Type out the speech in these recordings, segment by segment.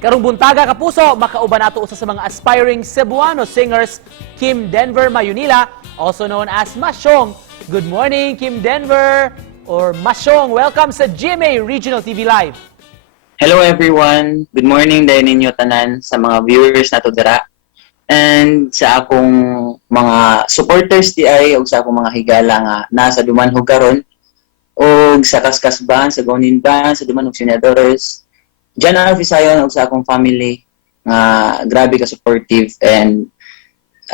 Karong buntaga kapuso, makauban nato usa sa mga aspiring Cebuano singers, Kim Denver Mayunila, also known as Masyong. Good morning, Kim Denver, or Masyong. Welcome sa GMA Regional TV Live. Hello everyone. Good morning dahil ninyo tanan sa mga viewers nato dira. And sa akong mga supporters di ay o sa akong mga higala nga nasa Dumanhog karon o sa Kaskasban, sa Goninban, sa Dumanhog Senadores. Diyan na Visayon o sa akong family nga grabe ka supportive and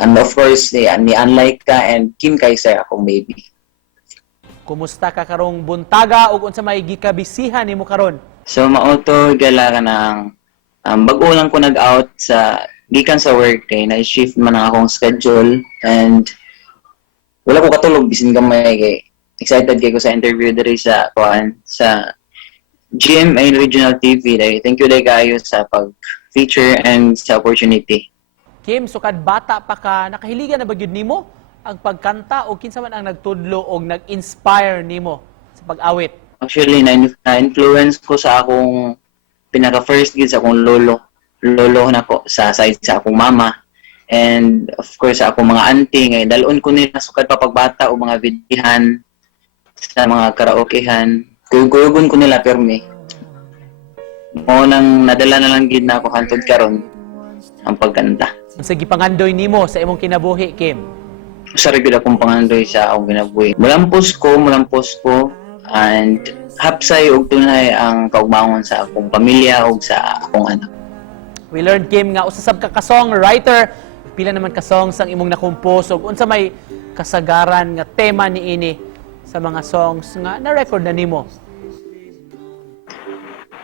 of course ni Unlike ka and Kim Kaiser akong baby. Kumusta ka karong buntaga ug unsa may gikabisihan nimo karon? So mauto gala ka ng bago lang ko nag-out sa gikan sa work kay na-shift man ang akong schedule and wala ko katulog bisin gamay kay excited kay ko sa interview diri sa GMA Regional TV. Thank you kayo sa pag-feature and sa opportunity. Kim, sukad bata pa ka, nakahiligan na ba gyud nimo ang pagkanta o kinsa man ang nagtudlo o nag-inspire nimo sa pag-awit? Actually, na-influence ko sa akong pinaka-first gig sa akong lolo na ko sa side sa akong mama. And of course, sa akong mga auntie, ngayon, dalon ko nila sukad pa pagbata o mga videohan sa mga karaokehan. Guyugon ko nila permi. Mo nang nadala na lang gid na ako hantod karon ang pagkanta. Unsa gipangandoy nimo sa imong kinabuhi, Kim? Sa gid akong pangandoy sa akong kinabuhi. Mulampos ko and hapsay og tunay ang kaugmaon sa akong pamilya ug sa akong anak. We learned, Kim, nga usasab ka songwriter. Pila naman ka songs ang imong nakompose ug unsa may kasagaran nga tema niini sa mga songs nga na-record na nimo?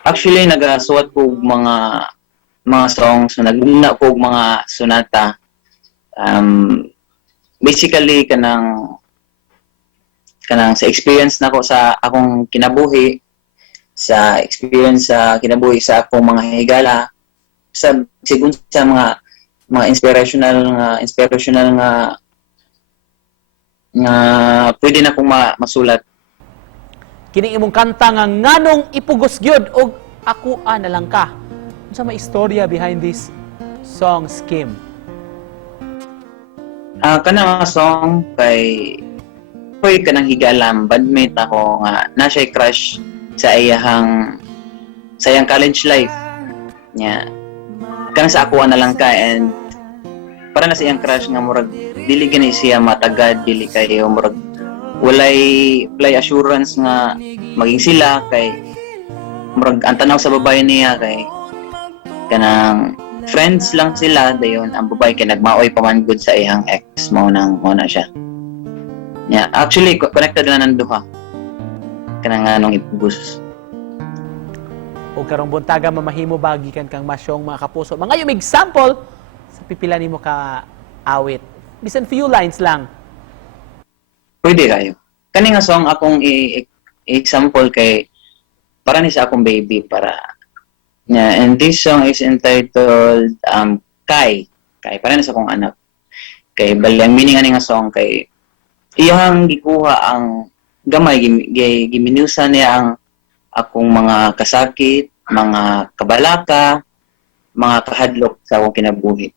Actually, nagasuwat ko mga songs, naguna ko mga sonata. Basically, kanang sa experience nako sa akong kinabuhi, sa experience sa kinabuhi sa akong mga higala, sigun sa mga inspirational nga pwede na kong masulat. Kining imong kanta nga nganong ipugos gyud og ako na lang ka. Unsa may istorya behind this songs, Kim? Kana nga song kay kanang higalam, bandmate ako nga na siya crush sa iyang college life niya. Kanang sa ako na lang ka and para na sa iyang crush nga murag dili gani siya matagad, dili kayo murag walay assurance nga maging sila kay murag ang tanaw sa babae niya kay kanang friends lang sila dayon ang babae kay nagmaoy pa man good sa iyang ex mo na siya. Yeah, actually connected na nang duha kanang anong ipugos. O karong buntaga mamahimo ba gikan kang Masyong mga kapuso? Mga yung example sa pipila nimo ka awit. Bisan few lines lang. Pwede kayo. Kani nga song akong example kay para ni sa akong baby para and this song is entitled Kai para ni sa akong anak. Kay bali ang meaning ani nga song kay iyang gikuha ang gamay giminusa niya ang akong mga kasakit, mga kabalaka, mga kahadlok sa akong kinabuhi.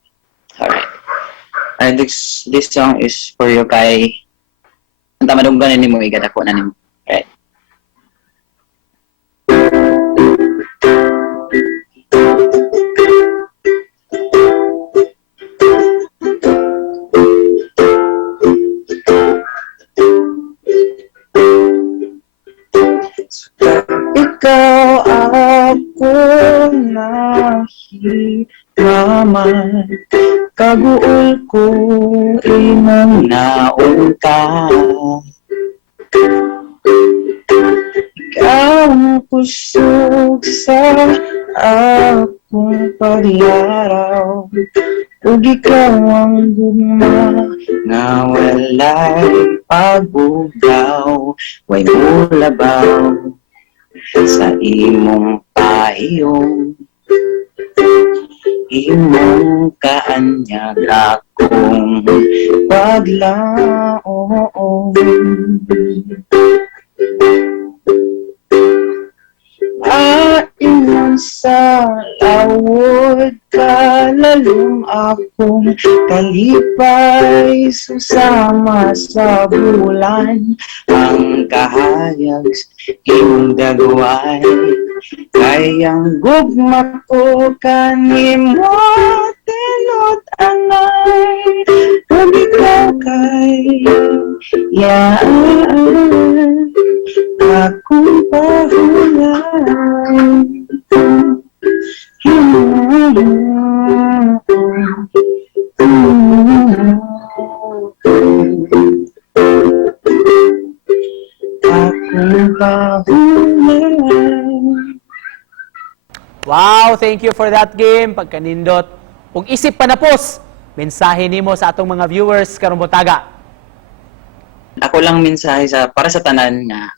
Alright. And this song is for you kay ang tamadunggan ni mo igadako na nimo. Right. Ikaw ako nahimaman, kaguol ko imong naon ka. Ikaw ang kusog sa akong pagyaraw, ug ikaw ang gugma nga walay pagbugaw, way mulabaw sa imong pahiyong, imong kaanyag akong paglaom. maingon sa lawod ka, lalong akong kalipay susama sa bulan. Ang kahayag imong dagway, kayang gugma ko kanimo tinot anay, kung ikaw kay yaan akong pahulay. Akong pahulay. Wow, thank you for that game. Pagkanindot. Ug isip panapos, mensahe nimo sa atong mga viewers karong buntaga. Ako lang mensahe para sa tanan nga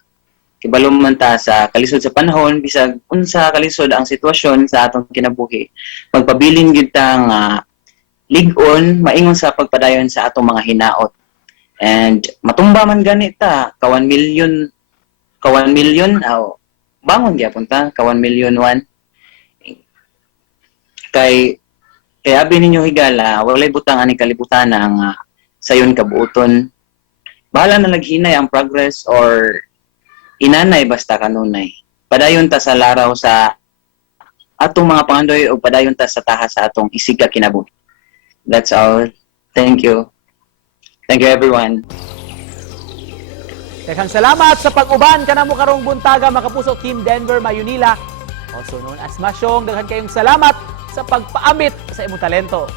kibalo man ta sa kalisod sa panahon, bisag unsa kalisod ang sitwasyon sa atong kinabuhi. Magpabilin gyud ta nga lig-on maingon sa pagpadayon sa atong mga hinaot. And matumba man gani ta ka 1 million bangon gyapon ta ka 1 million one. Kay abi ninyo higala, walay butang ani kalibutan nga sayon kabuoton. Bahala na naghinay ang progress or inanay basta kanunay. Padayon ta sa laraw sa atong mga pangandoy o padayon ta sa taha sa atong isiga kinabuhi. That's all. Thank you. Thank you everyone. Daghang salamat sa pag-uban kanamo karong buntaga makapuso Team Denver Mayunila, also known as Masyong. Daghan kayong salamat sa pagpaamit sa imong talento.